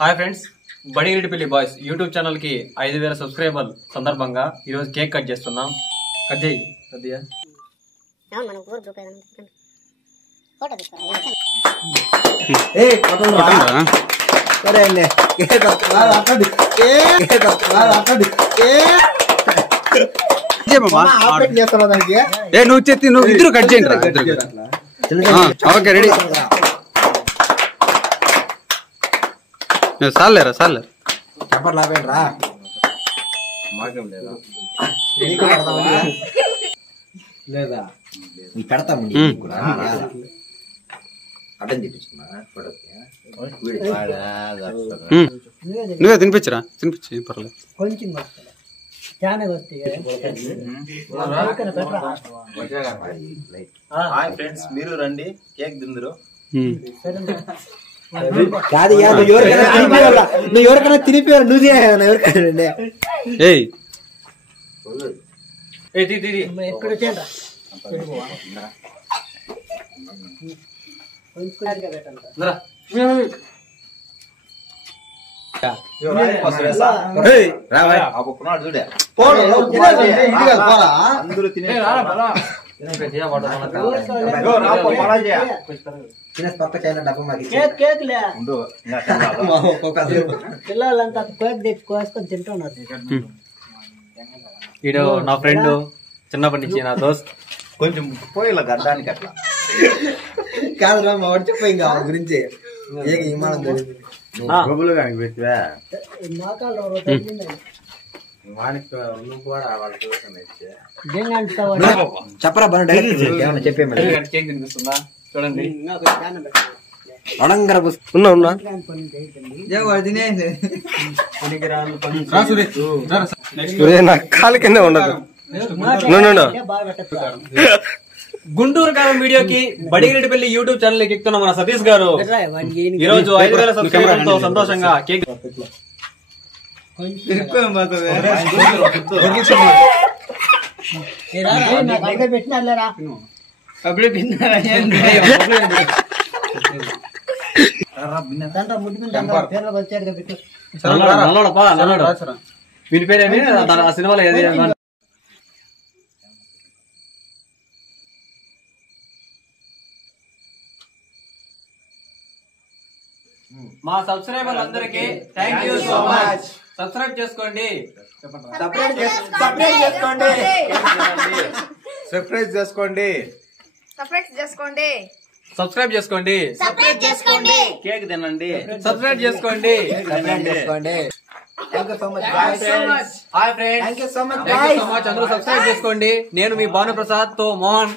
Hi friends, Badigireddipalli boys YouTube channel కి 5000 సబ్స్క్రైబర్ల సందర్భంగా ఈ రోజు కేక్ కట్ చేస్తున్నాం. కట్ చేయి కొద్దిగా. నువ్వు చెత్తి నువ్వు ఇద్దరు కట్ చేయండి. Okay ready. సార్లేరా సార్లే చెప్పర్లారా లేదా పెడతాము అడ్డం చెప్పించుకున్నా నువ్వే తినిపించరా తినిపించి పర్లేదు. కొంచెం ఫ్రెండ్స్ మీరు రండి కేక్ తిందరు. కాదు నువ్వు ఎవరికైనా తినిపోయారు నువ్వు ఎవరికైనా ఎక్కడ వచ్చా చూడే అందరూ తినే పిల్లలంతా కేక్ తెచ్చి కోసుకొని తింటున్నారు. ఈడు నా ఫ్రెండ్ చిన్నప్పటి నుంచి నా దోస్త్. కొంచెం పోయిలా గడ్డానికి అట్లా కాదు మా వాడు చెప్ప ఇంకా గురించి విమానం చెప్పరా చెప్పే కేక్ తినిపిస్తుందా చూడండి. కాలు కింద ఉండదు. గుంటూరు కాలం వీడియోకి బడిగిరెడ్డిపల్లి యూట్యూబ్ ఛానల్ ఎక్కుతున్న మన సతీష్ గారు ఈ రోజు 5000 సబ్స్క్రైబర్లతో సంతోషంగా కేక్ పెట్టినారా వీని పేరేమి ఆ సినిమాలో ఏది మా సబ్స్క్రైబర్లు అందరికి thank you so much. Subscribe చేసుకోండి. సబ్స్క్రైబ్ చేసుకోండి. కేక్ తినండి. సబ్స్క్రైబ్ చేసుకోండి. హాయ్ ఫ్రెండ్స్, అందరూ సబ్స్క్రైబ్ చేసుకోండి. నేను మీ భానుప్రసాద్ తో మోహన్.